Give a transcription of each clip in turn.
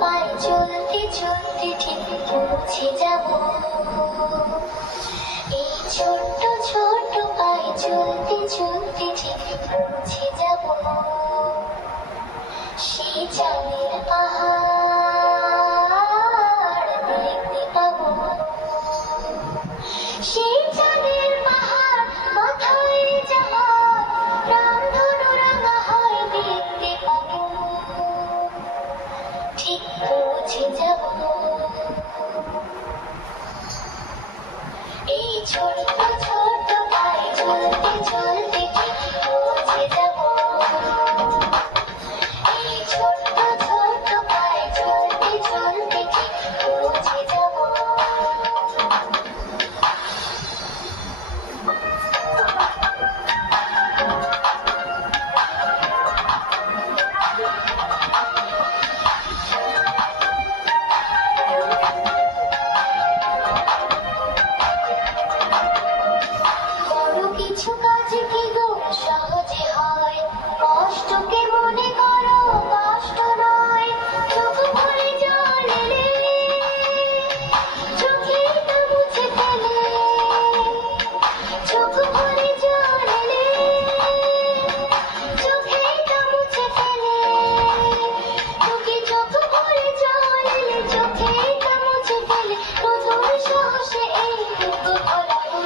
পায়ে চলতে চলতে ঠিক পৌঁছে যাব। এই ছোট্ট ছোট্ট পায়ে চলতে চলতে ঠিক পৌঁছে যাব। সেই চাঁদের পাহাড় দেখতে পাবো। সেই চাঁদের পাহাড় মাথায় জাহাজ, রামধনু রাঙা হয় দেখতে পাবো। ঠিক পৌঁছে যাব। এই ছোট্ট ছোট্ট পায়ে চলতে চলতে ঠিক পৌঁছে যাব। এই ছোট্ট ছোট্ট পায়ে চলতে চলতে ঠিক পৌঁছে যাব। কিছু কাজ কি গো সহজে হয়, কষ্টকে মনে করো কষ্ট নয়। চোখ ভরে জল এলে চোখেই তা মুছে ফেলে। চোখ ভরে জল এলে চোখেই তা মুছে ফেলে। তোকে চোখ ভরে জল এলে চোখেই তা মুছে ফেলে। নতুন সাহসে এইটুকু ভোলাবো।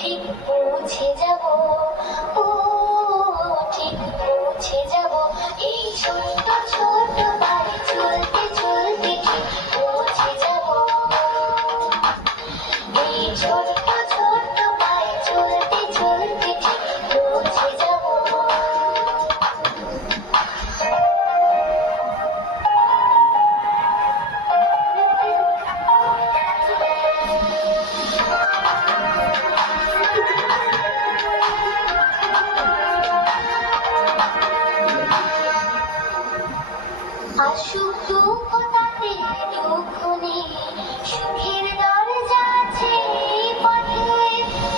ঠিক পৌঁছে যাব। ও ঠিক পৌঁছে যাব। এই ছোট্ট ছোট্ট পায়ে চলতে চলতে ঠিক পৌঁছে যাব। এই ছোট্ট ছোট্ট পায়ে চলতে চলতে ঠিক পৌঁছে যাব। আসুক দুঃখ তাতে দুঃখ নেই, সুখের দরজা আছে পথে।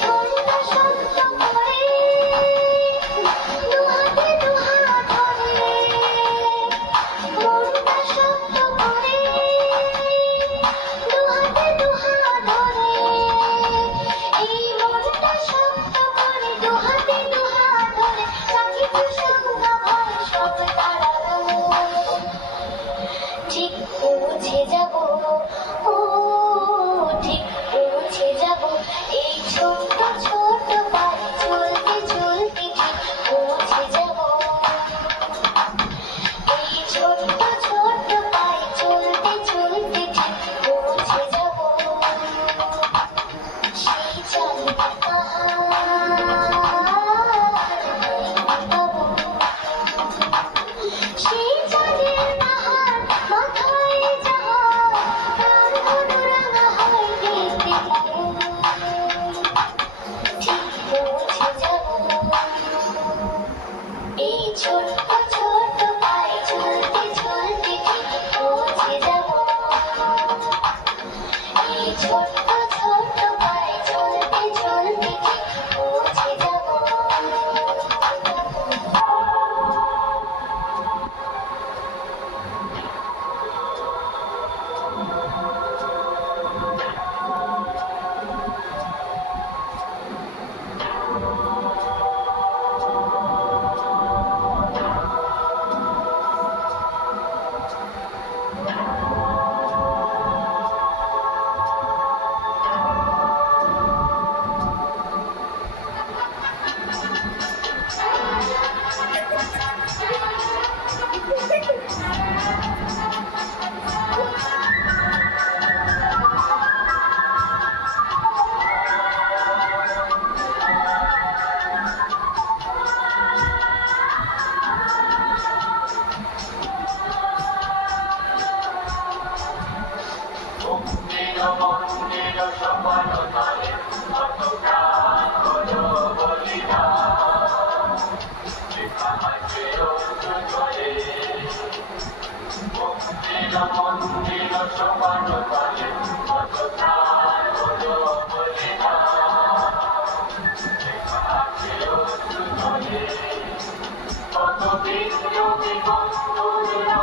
মনটা শক্ত করে দুহাতে দুহাত ধরে। মনটা শক্ত করে দুহাতে দুহাত ধরে। এই মনটা শক্ত করে দুহাতে দুহাত ধরে। চাকিতে সংজ্ঞা ভয় সব তাড়াবো। ঠিক পৌঁছে যাব। ও ঠিক পৌঁছে যাব। এই ছোট্ট ছোট্ট পায়ে চলতে চলতে ঠিক পৌঁছে যাব। এই ছোট্ট ছোট্ট পায়ে চলতে চলতে ঠিক পৌঁছে যাব। সেই চাঁদের পাহাড় দেখতে পাবো। সেই চাঁদের পাহাড় মাথায় জাহাজ, রামধনু রাঙা হয় দেখতে পাবো। ঠিক পৌঁছে যাব। এই ছোট্ট ছোট্ট পায়ে চলতে চলতে ঠিক পৌঁছে যাব। এই ছোট্ট ছোট্ট পায়ে চলতে চলতে ঠিক পৌঁছে যাব। কত বিদ্রোহী বন্ধুরা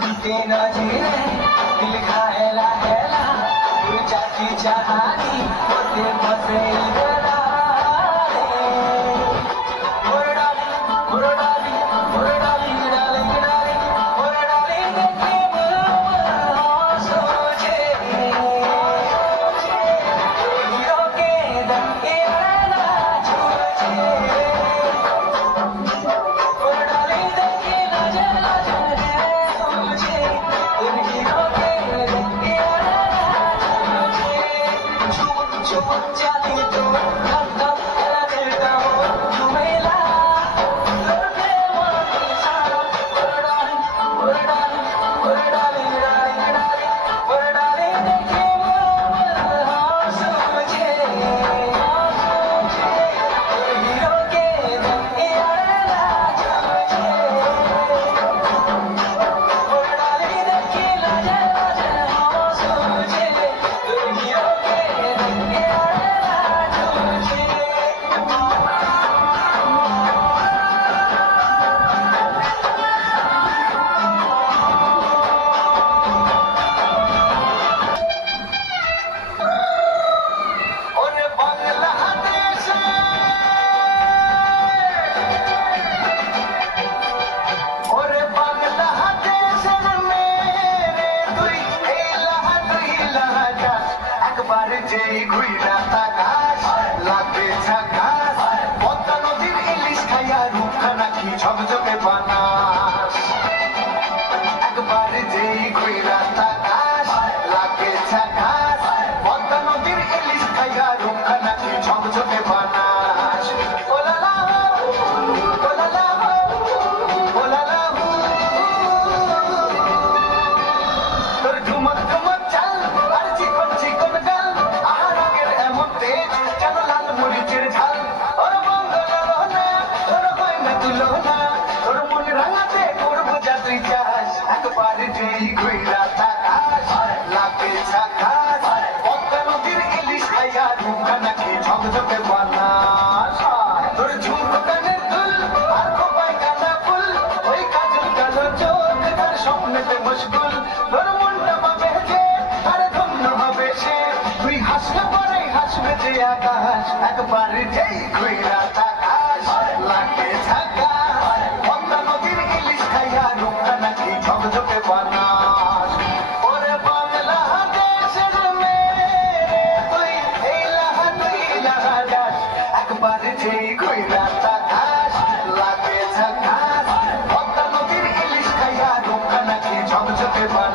बीते नजरे दिल खाएला हेला ऊर्जा की चाहनी होते बसे যেই ঘুইরা তাকাস লাগবে ঝাকাস পদ্মা নদীর ইলিশ খাইয়া রূপখানা কি ঝকঝকে বানাস একবার যেই ঘুইরা তাকাস লাগবে ঝাকাস পদ্মা নদীর ইলিশ খাইয়া রূপখানা কি ঝকঝকে বানাস ওলালা ওলালা ওলালা তোর ঝুমক ঝুমক চাল আর চিকন চিকন গাল ঘুইরা তাকাস লাগবে ঝাকাস পদ্মা নদীর ইলিশ খাইয়া রূপখানা কি ঝকঝকে বানাস তোর ঝুমকো কানের দুল আর খোপায় কানা ফুল ওই কাজল কালো চোখ তার স্বপ্নেতে মশগুল তোর মনটা পাবে যে আরে ধন্য হবে সে তুই হাসলে পরে হাসবে যে আকাশ একবার যেই ঘুইরা তাকাস লাগবে ঝাকাস পদ্মা নদীর ইলিশ খাইয়া রূপখানা কি ঝকঝকে বানাস ওরে বাংলাদেশের মেয়ে তুই এই লাহা তুই লাহা দাস একবার যেই ঘুইরা তাকাস লাগবে ঝাকাস পদ্মা নদীর ইলিশ খাইয়া রূপখানা কি ঝকঝকে বানাস